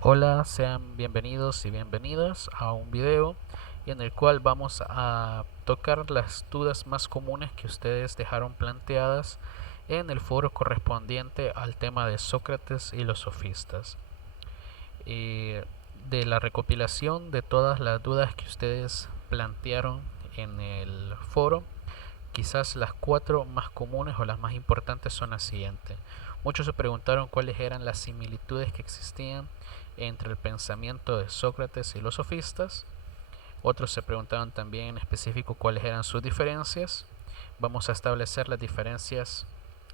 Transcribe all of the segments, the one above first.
Hola, sean bienvenidos y bienvenidas a un video en el cual vamos a tocar las dudas más comunes que ustedes dejaron planteadas en el foro correspondiente al tema de Sócrates y los sofistas. Eh, de la recopilación de todas las dudas que ustedes plantearon en el foro, quizás las cuatro más comunes o las más importantes son las siguientes. Muchos se preguntaron cuáles eran las similitudes que existían entre el pensamiento de Sócrates y los sofistas. Otros se preguntaron también en específico cuáles eran sus diferencias. Vamos a establecer las diferencias,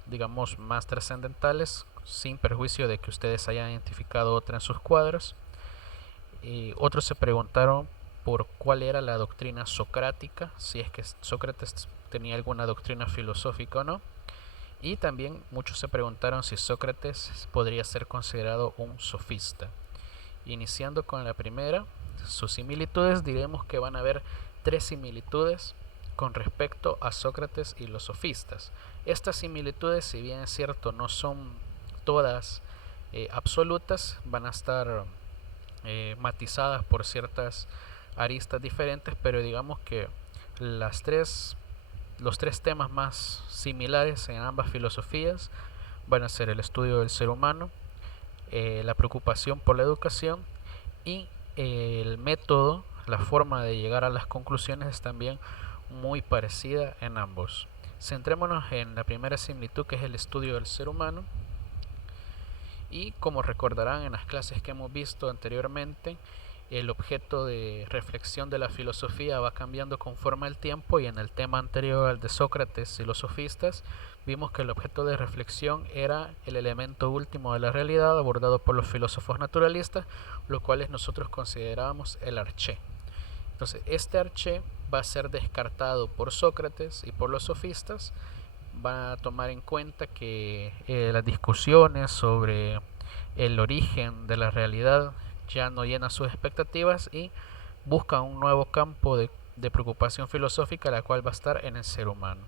digamos, más trascendentales, sin perjuicio de que ustedes hayan identificado otra en sus cuadros. Otros se preguntaron por cuál era la doctrina socrática, si es que Sócrates tenía alguna doctrina filosófica o no. Y también muchos se preguntaron si Sócrates podría ser considerado un sofista. Iniciando con la primera, sus similitudes, diremos que van a haber tres similitudes con respecto a Sócrates y los sofistas. Estas similitudes, si bien es cierto, no son todas absolutas, van a estar matizadas por ciertas aristas diferentes, pero digamos que las tres, los tres temas más similares en ambas filosofías van a ser el estudio del ser humano, la preocupación por la educación y el método, la forma de llegar a las conclusiones es también muy parecida en ambos. Centrémonos en la primera similitud, que es el estudio del ser humano. Y como recordarán en las clases que hemos visto anteriormente, el objeto de reflexión de la filosofía va cambiando conforme el tiempo, y en el tema anterior al de Sócrates y los sofistas vimos que el objeto de reflexión era el elemento último de la realidad abordado por los filósofos naturalistas, lo cual nosotros considerábamos el arché. Entonces este arché va a ser descartado por Sócrates y por los sofistas. Va a tomar en cuenta que las discusiones sobre el origen de la realidad ya no llenan sus expectativas y buscan un nuevo campo de preocupación filosófica, la cual va a estar en el ser humano.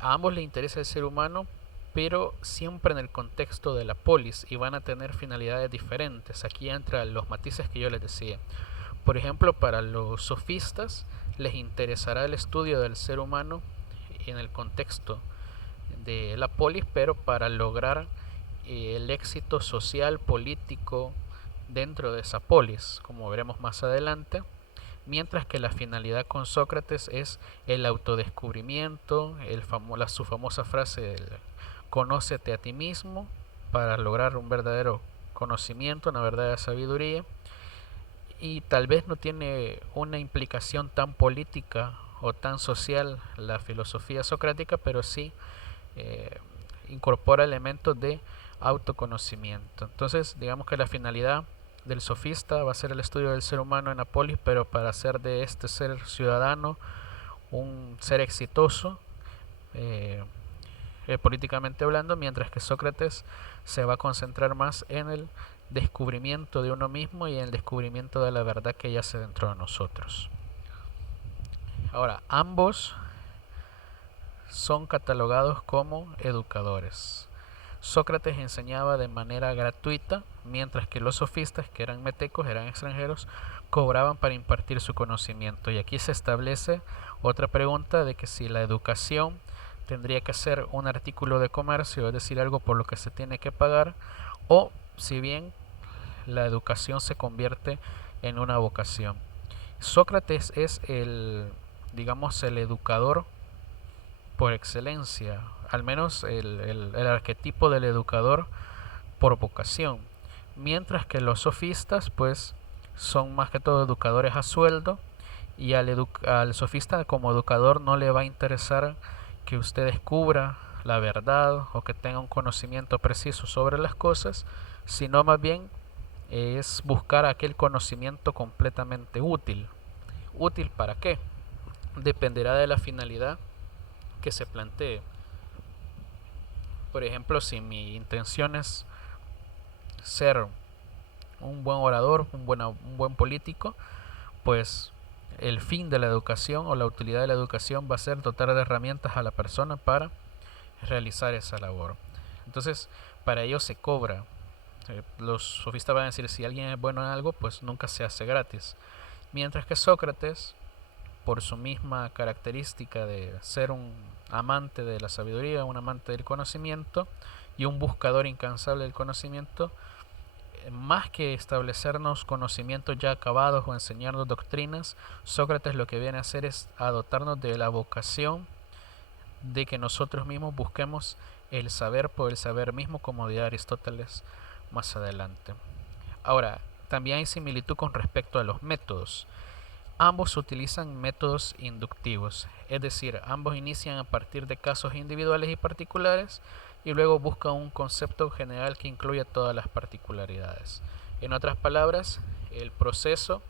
A ambos les interesa el ser humano, pero siempre en el contexto de la polis, y van a tener finalidades diferentes. Aquí entran los matices que yo les decía. Por ejemplo, para los sofistas les interesará el estudio del ser humano en el contexto de la polis, pero para lograr el éxito social, político dentro de esa polis, como veremos más adelante. Mientras que la finalidad con Sócrates es el autodescubrimiento, su famosa frase del conócete a ti mismo, para lograr un verdadero conocimiento, una verdadera sabiduría. Y tal vez no tiene una implicación tan política o tan social la filosofía socrática, pero sí eh, incorpora elementos de autoconocimiento. Entonces, digamos que la finalidad del sofista va a ser el estudio del ser humano en la polis, pero para hacer de este ser ciudadano un ser exitoso, eh, políticamente hablando, mientras que Sócrates se va a concentrar más en el descubrimiento de uno mismo y en el descubrimiento de la verdad que yace dentro de nosotros. Ahora, ambos son catalogados como educadores. Sócrates enseñaba de manera gratuita, mientras que los sofistas, que eran metecos, eran extranjeros, cobraban para impartir su conocimiento. Y aquí se establece otra pregunta de que si la educación tendría que ser un artículo de comercio, es decir, algo por lo que se tiene que pagar, o si bien la educación se convierte en una vocación. Sócrates es digamos, el educador por excelencia, al menos el arquetipo del educador por vocación, mientras que los sofistas pues son más que todo educadores a sueldo, y al sofista como educador no le va a interesar que usted descubra la verdad o que tenga un conocimiento preciso sobre las cosas, sino más bien es buscar aquel conocimiento completamente útil. ¿Útil para qué? Dependerá de la finalidad que se plantee. Por ejemplo, si mi intención es ser un buen orador, un buen político, pues el fin de la educación o la utilidad de la educación va a ser dotar de herramientas a la persona para realizar esa labor. Entonces, para ello se cobra. Los sofistas van a decir, si alguien es bueno en algo, pues nunca se hace gratis. Mientras que Sócrates, por su misma característica de ser un amante de la sabiduría, un amante del conocimiento y un buscador incansable del conocimiento, más que establecernos conocimientos ya acabados o enseñarnos doctrinas, Sócrates lo que viene a hacer es a dotarnos de la vocación de que nosotros mismos busquemos el saber por el saber mismo, como dirá Aristóteles más adelante. Ahora, también hay similitud con respecto a los métodos. Ambos utilizan métodos inductivos, es decir, ambos inician a partir de casos individuales y particulares y luego buscan un concepto general que incluya todas las particularidades. En otras palabras, el proceso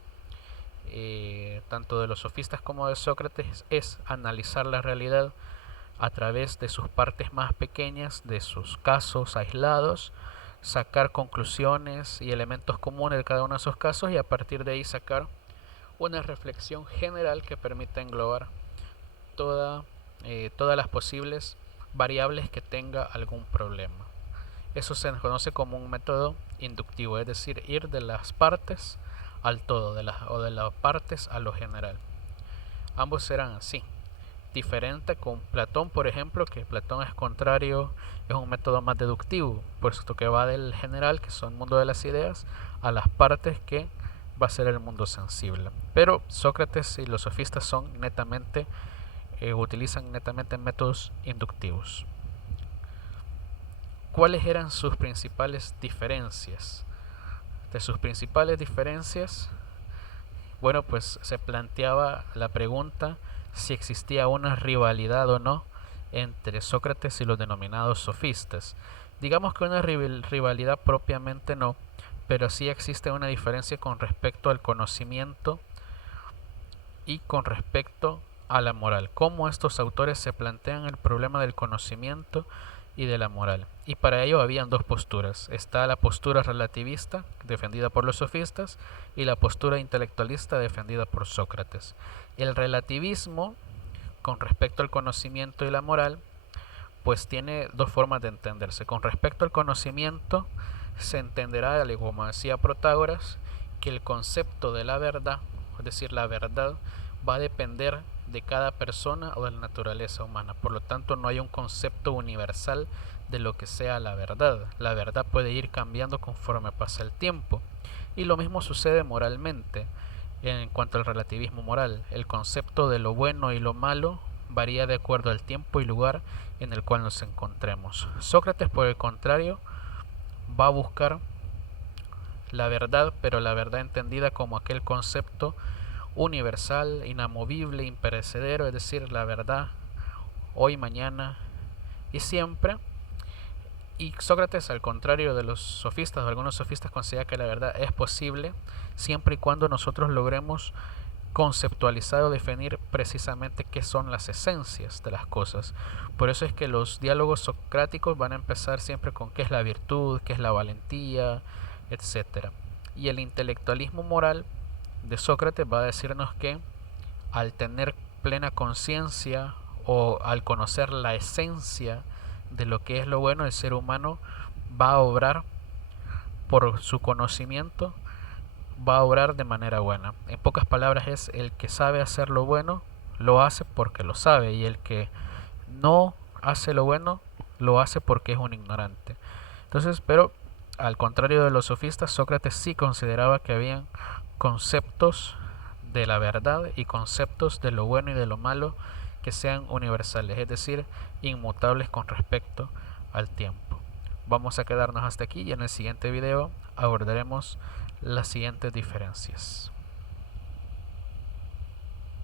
tanto de los sofistas como de Sócrates es analizar la realidad a través de sus partes más pequeñas, de sus casos aislados, sacar conclusiones y elementos comunes de cada uno de esos casos y a partir de ahí sacar una reflexión general que permita englobar todas las posibles variables que tenga algún problema. Eso se conoce como un método inductivo, es decir, ir de las partes al todo, o de las partes a lo general. Ambos serán así. Diferente con Platón, por ejemplo, que Platón es contrario, es un método más deductivo, puesto que va del general, que son el mundo de las ideas, a las partes, que va a ser el mundo sensible. Pero Sócrates y los sofistas son netamente, utilizan netamente métodos inductivos. ¿Cuáles eran sus principales diferencias? De sus principales diferencias, bueno, pues se planteaba la pregunta si existía una rivalidad o no entre Sócrates y los denominados sofistas. Digamos que una rivalidad propiamente no, pero sí existe una diferencia con respecto al conocimiento y con respecto a la moral. Cómo estos autores se plantean el problema del conocimiento y de la moral. Y para ello habían dos posturas. Está la postura relativista, defendida por los sofistas, y la postura intelectualista, defendida por Sócrates. El relativismo, con respecto al conocimiento y la moral, pues tiene dos formas de entenderse. Con respecto al conocimiento, se entenderá, como decía Protágoras, que el concepto de la verdad, es decir, la verdad, va a depender de cada persona o de la naturaleza humana. Por lo tanto, no hay un concepto universal de lo que sea la verdad. La verdad puede ir cambiando conforme pasa el tiempo. Y lo mismo sucede moralmente. En cuanto al relativismo moral, el concepto de lo bueno y lo malo varía de acuerdo al tiempo y lugar en el cual nos encontremos. Sócrates, por el contrario, va a buscar la verdad, pero la verdad entendida como aquel concepto universal, inamovible, imperecedero, es decir, la verdad hoy, mañana y siempre. Y Sócrates, al contrario de los sofistas, o algunos sofistas, considera que la verdad es posible siempre y cuando nosotros logremos conceptualizar o definir precisamente qué son las esencias de las cosas. Por eso es que los diálogos socráticos van a empezar siempre con qué es la virtud, qué es la valentía, etc. Y el intelectualismo moral de Sócrates va a decirnos que al tener plena conciencia o al conocer la esencia de lo que es lo bueno, el ser humano va a obrar por su conocimiento, va a obrar de manera buena. En pocas palabras, es el que sabe hacer lo bueno, lo hace porque lo sabe, y el que no hace lo bueno, lo hace porque es un ignorante. Entonces, pero al contrario de los sofistas, Sócrates sí consideraba que habían conceptos de la verdad y conceptos de lo bueno y de lo malo que sean universales, es decir, inmutables con respecto al tiempo. Vamos a quedarnos hasta aquí y en el siguiente video abordaremos las siguientes diferencias.